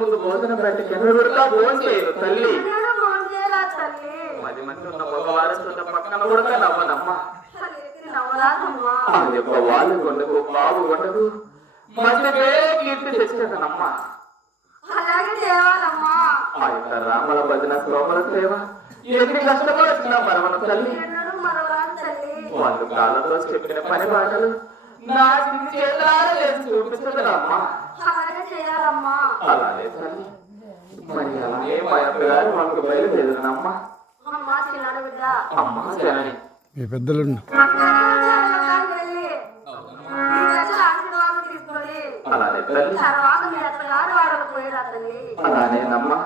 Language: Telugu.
ముందు భోజనం పెట్టి కెన్నడుగా భోజనం చేయను తల్లి. 10 మంది ఉన్న మగవారు పక్కన కూడా నవ్వనమ్మా. వాళ్ళు కొండకు బాబు కొండకు మంచి కీర్తి తెచ్చేదనమ్మా. ఆ యొక్క రామల భజన శ్లోమల సేవ ఎన్ని కష్టమో వచ్చినా మరవన తల్లి. వాళ్ళు కాలంలో చెప్పిన పని బాటలు నా చేసి చూపిస్తుందమ్మా. అలాగే తల్లి. మరి అలాగే మా యొక్క గారు మనకు బయలుదేరునమ్మా. అమ్మా జనని మీ పెద్దలు అలానే తల్లి. అలానేనమ్మా.